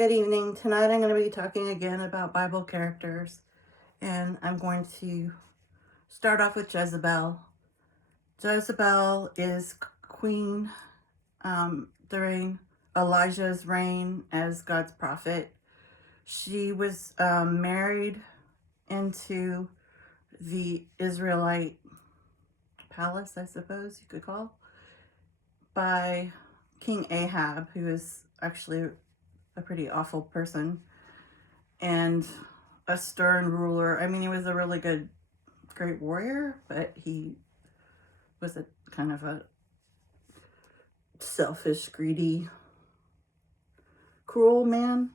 Good evening. Tonight I'm going to be talking again about Bible characters, and I'm going to start off with Jezebel. Jezebel is queen during Elijah's reign as God's prophet. She was married into the Israelite palace, I suppose you could call, by King Ahab, who is actually a pretty awful person and a stern ruler. I mean, he was a really great warrior, but he was a kind of a selfish, greedy, cruel man.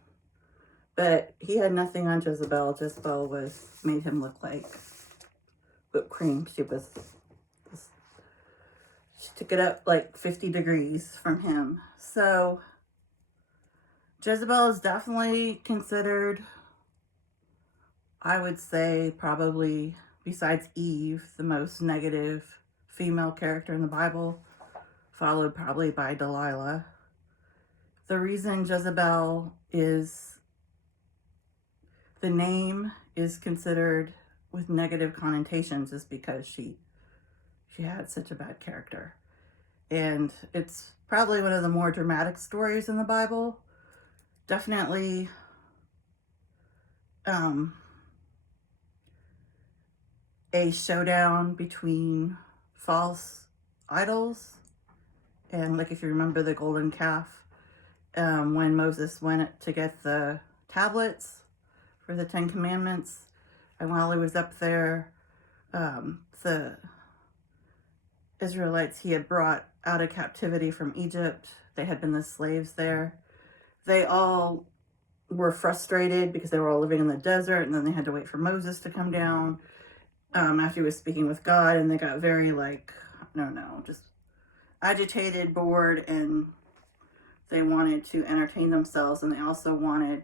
But he had nothing on Jezebel. Jezebel made him look like whipped cream. She took it up like 50 degrees from him. So Jezebel is definitely considered, I would say, probably besides Eve, the most negative female character in the Bible, followed probably by Delilah. The reason Jezebel is, the name is considered with negative connotations is because she had such a bad character. And it's probably one of the more dramatic stories in the Bible. Definitely a showdown between false idols. And like if you remember the golden calf, when Moses went to get the tablets for the 10 Commandments, and while he was up there, the Israelites he had brought out of captivity from Egypt, they had been the slaves there. They all were frustrated because they were all living in the desert, and then they had to wait for Moses to come down after he was speaking with God, and they got very just agitated, bored, and they wanted to entertain themselves, and they also wanted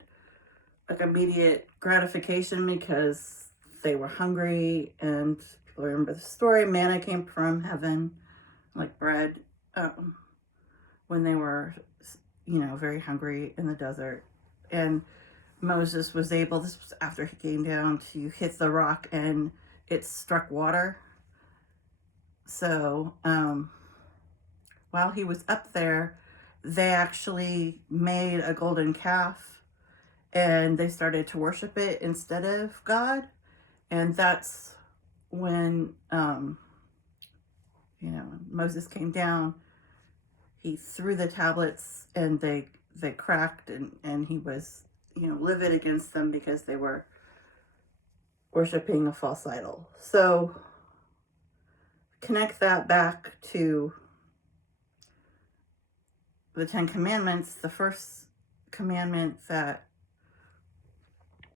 like immediate gratification because they were hungry. And people remember the story, manna came from heaven like bread when they were very hungry in the desert. And Moses was able, this was after he came down, to hit the rock and it struck water. So while he was up there, they actually made a golden calf and they started to worship it instead of God. And that's when Moses came down, he threw the tablets and they cracked, and he was livid against them because they were worshiping a false idol. So connect that back to the 10 Commandments. The first commandment that